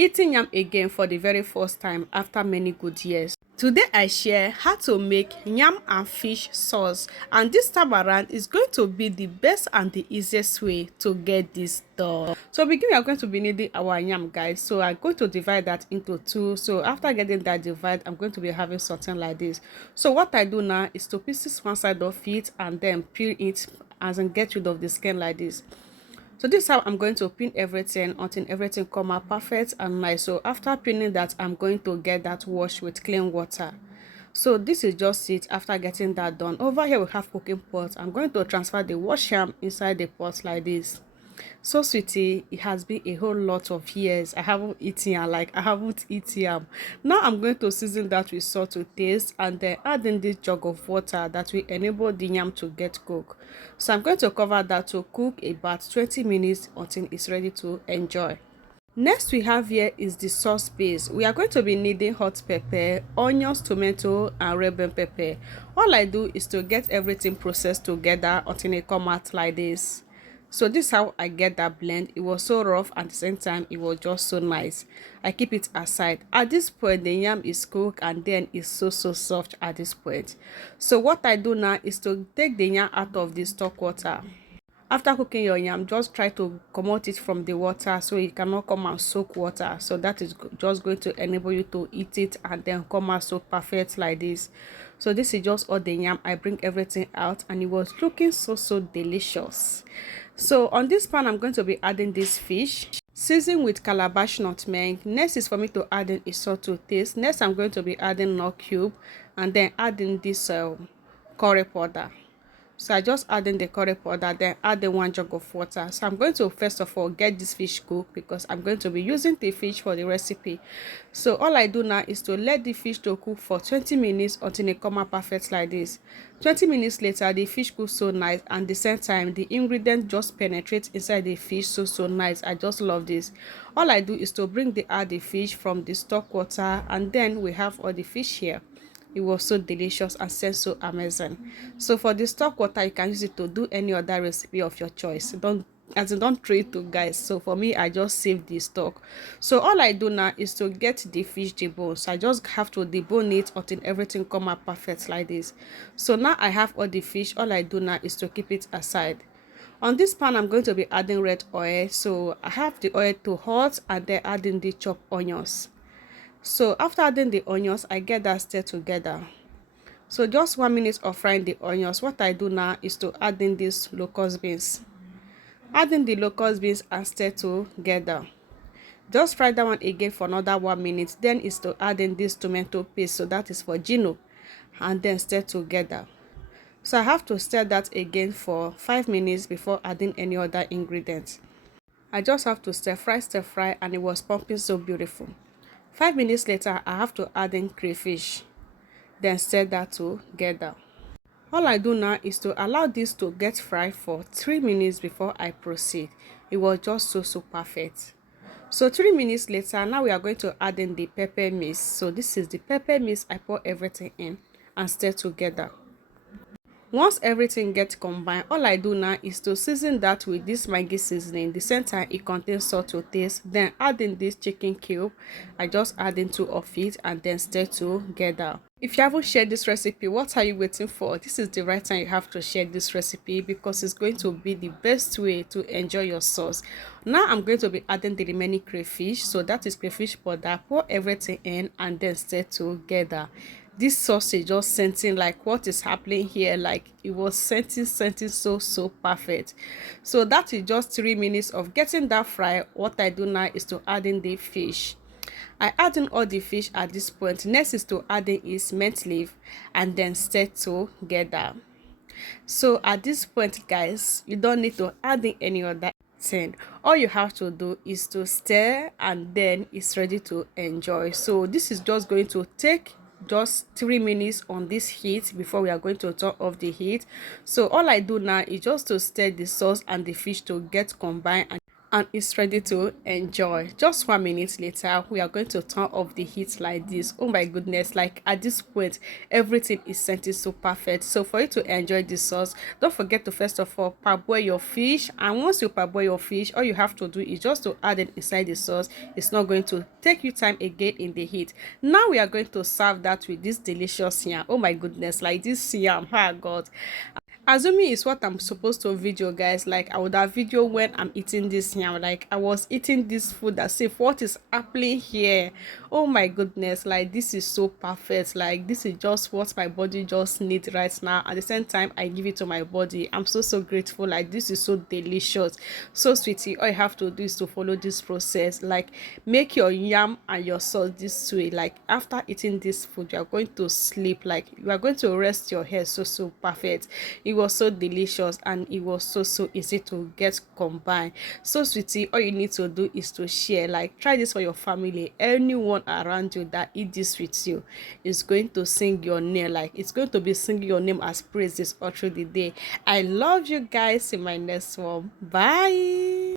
Eating yam again for the very first time after many good years. Today I share how to make yam and fish sauce, and this time around is going to be the best and the easiest way to get this done. So begin, we are going to be needing our yam, guys. So I'm going to divide that into two. So after getting that divide, I'm going to be having something like this. So what I do now is to pieces one side of it and then peel it as in get rid of the skin like this. So this is how I'm going to pin everything until everything come out perfect and nice. So after pinning that, I'm going to get that washed with clean water. So this is just it. After getting that done, over here we have cooking pot. I'm going to transfer the wash yam inside the pot like this. So sweetie, it has been a whole lot of years I haven't eaten yam, like I haven't eaten yam. Now I'm going to season that with salt to taste and then add in this jug of water that will enable the yam to get cooked. So I'm going to cover that to cook about 20 minutes until it's ready to enjoy. Next we have here is the sauce base. We are going to be needing hot pepper, onions, tomato and red bell pepper. All I do is to get everything processed together until it come out like this. So this is how I get that blend. It was so rough, at the same time it was just so nice. I keep it aside. At this point the yam is cooked and then it's so soft at this point. So what I do now is to take the yam out of the stock water. After cooking your yam, just try to comot it from the water so it cannot come and soak water. So that is just going to enable you to eat it and then come out so perfect like this. So this is just all the yam. I bring everything out and it was looking so delicious. So on this pan I'm going to be adding this fish seasoned with calabash nutmeg. Next is for me to add in a salt to taste. Next I'm going to be adding nut cube and then adding this curry powder. So I just add in the curry powder, then add the 1 jug of water. So I'm going to first of all get this fish cooked because I'm going to be using the fish for the recipe. So all I do now is to let the fish to cook for 20 minutes until it come out perfect like this. 20 minutes later the fish cooks so nice, and at the same time the ingredient just penetrates inside the fish so nice. I just love this. All I do is to add the fish from the stock water, and then we have all the fish here. It was so delicious and so amazing. So for the stock water you can use it to do any other recipe of your choice. Don't throw it to guys. So for me I just save the stock. So all I do now is to get the fish debone. So I just have to debone it until everything come out perfect like this. So now I have all the fish. All I do now is to keep it aside. On this pan I'm going to be adding red oil. So I have the oil to hot and then adding the chopped onions. So after adding the onions, I get that stir together. So just 1 minute of frying the onions. What I do now is to add in this locust beans. Adding the locust beans and stir together. Just fry that one again for another 1 minute. Then is to add in this tomato paste. So that is for Gino. And then stir together. So I have to stir that again for 5 minutes before adding any other ingredients. I just have to stir fry, and it was pumping so beautiful. 5 minutes later, I have to add in crayfish, then stir that together. All I do now is to allow this to get fried for 3 minutes before I proceed. It was just so perfect. So 3 minutes later, now we are going to add in the pepper mix. So this is the pepper mix. I pour everything in and stir together. Once everything gets combined, all I do now is to season that with this Maggi seasoning. The same time it contains salt to taste. Then add in this chicken cube. I just add in 2 of it and then stir together. If you haven't shared this recipe, what are you waiting for? This is the right time you have to share this recipe because it's going to be the best way to enjoy your sauce. Now I'm going to be adding the remaining crayfish. So that is crayfish powder. Pour everything in and then stir together. This sauce is just scenting like what is happening here, like it was scenting so perfect. So that is just 3 minutes of getting that fry. What I do now is to add in the fish. I add in all the fish at this point. Next is to add in is mint leaf and then stir together. So at this point guys, you don't need to add in any other thing. All you have to do is to stir and then it's ready to enjoy. So this is just going to take just 3 minutes on this heat before we are going to turn off the heat. So all I do now is just to stir the sauce and the fish to get combined, and and it's ready to enjoy. Just 1 minute later, we are going to turn off the heat like this. Oh my goodness, like at this point everything is scented so perfect. So for you to enjoy this sauce, don't forget to first of all parboil your fish, and once you parboil your fish, all you have to do is just to add it inside the sauce. It's not going to take you time again in the heat. Now we are going to serve that with this delicious yam. Oh my goodness, like this yam, oh god. Assuming is what I'm supposed to video, guys, like I would have video when I'm eating this yam. Like I was eating this food as if what is happening here. Oh my goodness, like this is so perfect. Like this is just what my body just needs right now. At the same time I give it to my body. I'm so grateful. Like this is so delicious, so sweetie. All you have to do is to follow this process. Like make your yam and your sauce this way. Like after eating this food, you are going to sleep. Like you are going to rest your head. So perfect. It was so delicious, and it was so easy to get combined. So sweetie, all you need to do is to share. Like try this for your family. Anyone around you that eat this with you is going to sing your name. Like it's going to be singing your name as praises all through the day. I love you guys. In my next one, bye.